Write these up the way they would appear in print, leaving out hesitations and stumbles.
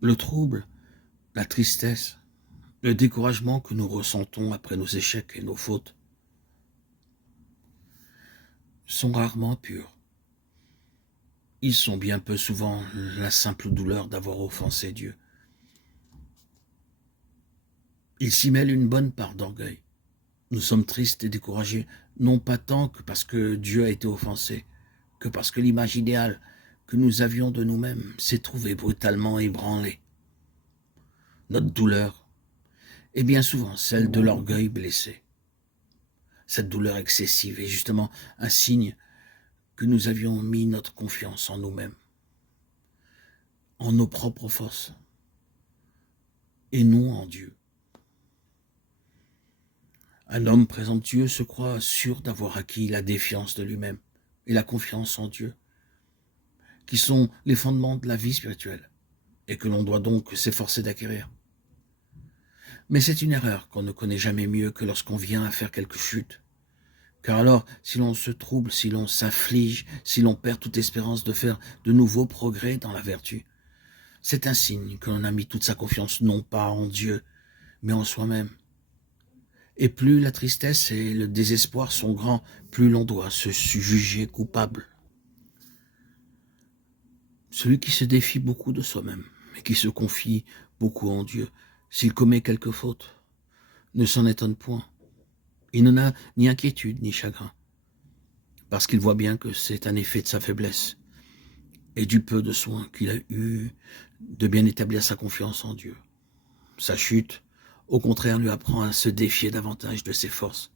Le trouble, la tristesse, le découragement que nous ressentons après nos échecs et nos fautes sont rarement purs. Ils sont bien peu souvent la simple douleur d'avoir offensé Dieu. Il s'y mêle une bonne part d'orgueil. Nous sommes tristes et découragés, non pas tant que parce que Dieu a été offensé, que parce que l'image idéale que nous avions de nous-mêmes s'est trouvée brutalement ébranlée. Notre douleur est bien souvent celle de l'orgueil blessé. Cette douleur excessive est justement un signe que nous avions mis notre confiance en nous-mêmes, en nos propres forces, et non en Dieu. Un homme présomptueux se croit sûr d'avoir acquis la défiance de lui-même et la confiance en Dieu, qui sont les fondements de la vie spirituelle, et que l'on doit donc s'efforcer d'acquérir. Mais c'est une erreur qu'on ne connaît jamais mieux que lorsqu'on vient à faire quelque chute. Car alors, si l'on se trouble, si l'on s'afflige, si l'on perd toute espérance de faire de nouveaux progrès dans la vertu, c'est un signe que l'on a mis toute sa confiance non pas en Dieu, mais en soi-même. Et plus la tristesse et le désespoir sont grands, plus l'on doit se juger coupable. Celui qui se défie beaucoup de soi-même et qui se confie beaucoup en Dieu, s'il commet quelque faute, ne s'en étonne point. Il n'en a ni inquiétude ni chagrin, parce qu'il voit bien que c'est un effet de sa faiblesse et du peu de soin qu'il a eu de bien établir sa confiance en Dieu. Sa chute, au contraire, lui apprend à se défier davantage de ses forces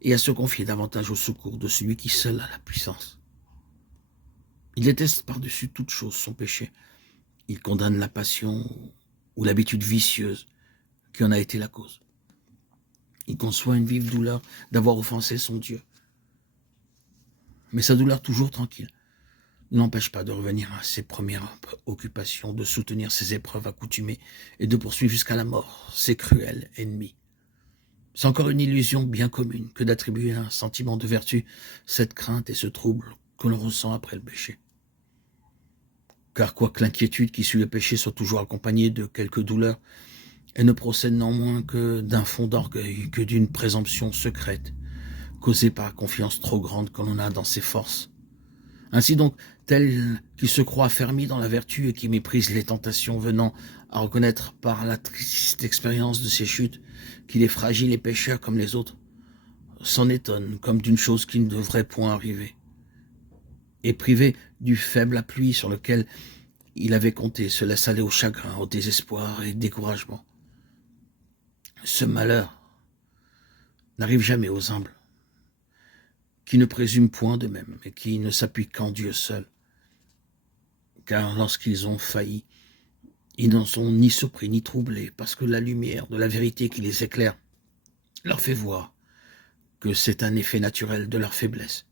et à se confier davantage au secours de celui qui seul a la puissance. Il déteste par-dessus toute chose son péché. Il condamne la passion ou l'habitude vicieuse qui en a été la cause. Il conçoit une vive douleur d'avoir offensé son Dieu. Mais sa douleur toujours tranquille ne l'empêche pas de revenir à ses premières occupations, de soutenir ses épreuves accoutumées et de poursuivre jusqu'à la mort ses cruels ennemis. C'est encore une illusion bien commune que d'attribuer à un sentiment de vertu cette crainte et ce trouble que l'on ressent après le péché. Car quoique l'inquiétude qui suit le péché soit toujours accompagnée de quelques douleurs, elle ne procède néanmoins que d'un fond d'orgueil, que d'une présomption secrète, causée par la confiance trop grande que l'on a dans ses forces. Ainsi donc, tel qui se croit affermi dans la vertu et qui méprise les tentations venant à reconnaître par la triste expérience de ses chutes qu'il est fragile et pécheur comme les autres, s'en étonne comme d'une chose qui ne devrait point arriver. Et privé du faible appui sur lequel il avait compté, se laisse aller au chagrin, au désespoir et au découragement. Ce malheur n'arrive jamais aux humbles, qui ne présument point d'eux-mêmes et qui ne s'appuient qu'en Dieu seul. Car lorsqu'ils ont failli, ils n'en sont ni surpris ni troublés, parce que la lumière de la vérité qui les éclaire leur fait voir que c'est un effet naturel de leur faiblesse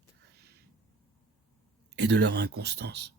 et de leur inconstance.